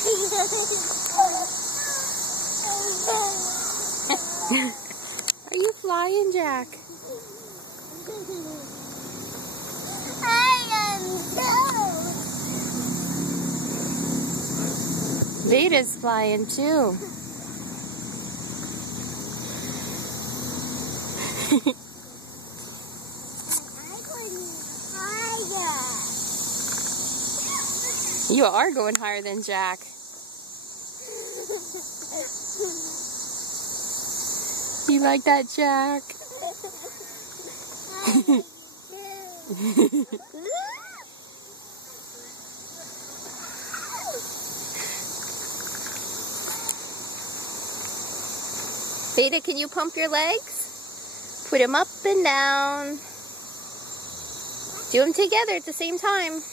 Are you flying, Jack? I am so. Veda's flying too. You are going higher than Jack. You like that, Jack? Veda, can you pump your legs? Put them up and down. Do them together at the same time.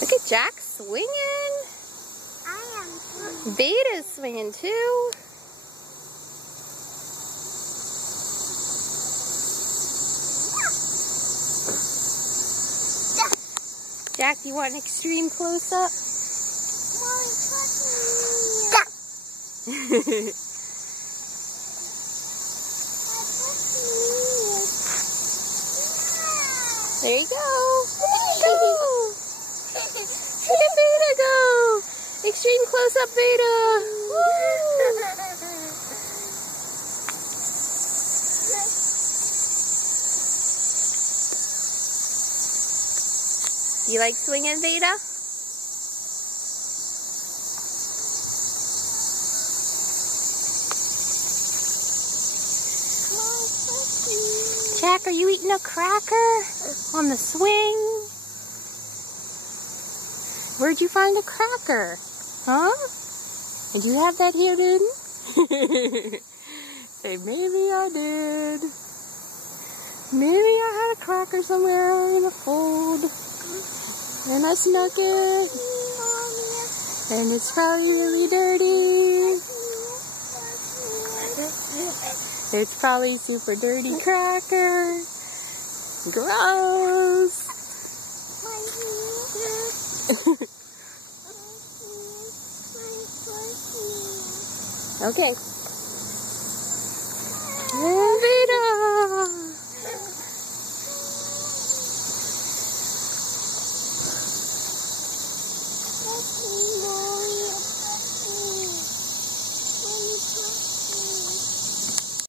Look at Jack swinging. I am swinging. Veda's swinging too. Jack, do you want an extreme close-up? There you go. There you go. Look at Veda go. Extreme close-up, Veda. You like swinging, Veda? Jack, are you eating a cracker on the swing? Where'd you find a cracker? Huh? Did you have that hidden? Say, maybe I did. Maybe I had a cracker somewhere in a fold. And I snuck it. And it's probably really dirty. It's probably super dirty cracker. Gross. Okay.